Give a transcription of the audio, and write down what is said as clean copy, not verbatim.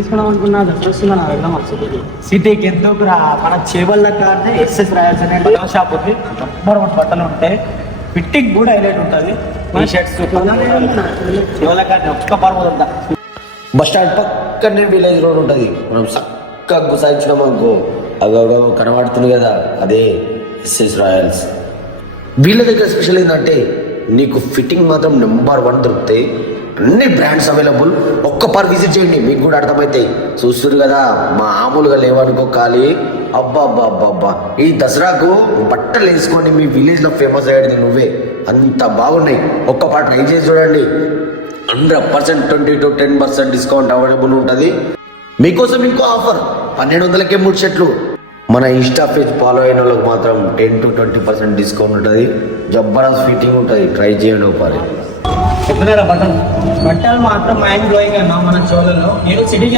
తీసుకున్నాం అనుకున్నా దసరా నా వెళ్దాం సిటీకి. సిటీకి ఎందుకు రా, మన చేవల్ల కాడే ఎస్ఎస్ రాయల్స్ అనే బట్టల షాప్ ఉంది. నెంబర్ 1 బట్టలు ఉంటాయి, ఫిట్టింగ్ కూడా హైలైట్ ఉంటుంది. టీ షర్ట్స్ చేవల్ల కాడ ఒక్క పర్వదా బస్ స్టాండ్ పక్కనే విలేజ్ రోడ్ ఉంటుంది. మనం చక్కగా గుసాయించినాం అనుకో, అగౌడ కనబడుతుంది కదా, అదే ఎస్ఎస్ రాయల్స్. వీళ్ళ దగ్గర స్పెషల్ ఏంటంటే నీకు ఫిట్టింగ్ మాత్రం నెంబర్ 1 దొరుకుతాయి. అన్ని బ్రాండ్స్ అవైలబుల్. ఒక్కపారు విజిట్ చేయండి, మీకు కూడా అర్థమవుతాయి. చూస్తున్నారు కదా, మామూలుగా లేవనుకో ఖాళీ. అబ్బా అబ్బా అబ్బా అబ్బా, ఈ దసరాకు బట్టలు వేసుకొని మీ విలేజ్లో ఫేమస్ అయ్యేది నువ్వే. అంత బాగున్నాయి, ఒక్కపాటు ట్రై చేసి చూడండి. 100% 20 to 10% డిస్కౌంట్ అవైలబుల్ ఉంటుంది. మీకోసం ఇంకో ఆఫర్, 1200కే 3 షర్ట్లు. మన ఇన్స్టా పేజ్ ఫాలో అయిన వాళ్ళకి మాత్రం 10 to 20% డిస్కౌంట్ ఉంటుంది. జబర్దస్త్ ఫిట్టింగ్ ఉంటుంది, ట్రై చేయండి ఒకసారి. బట్టలు మాత్రం మైండ్ బ్లోయింగ్ అన్నా మన చోళల్లో. నేను సిటీకి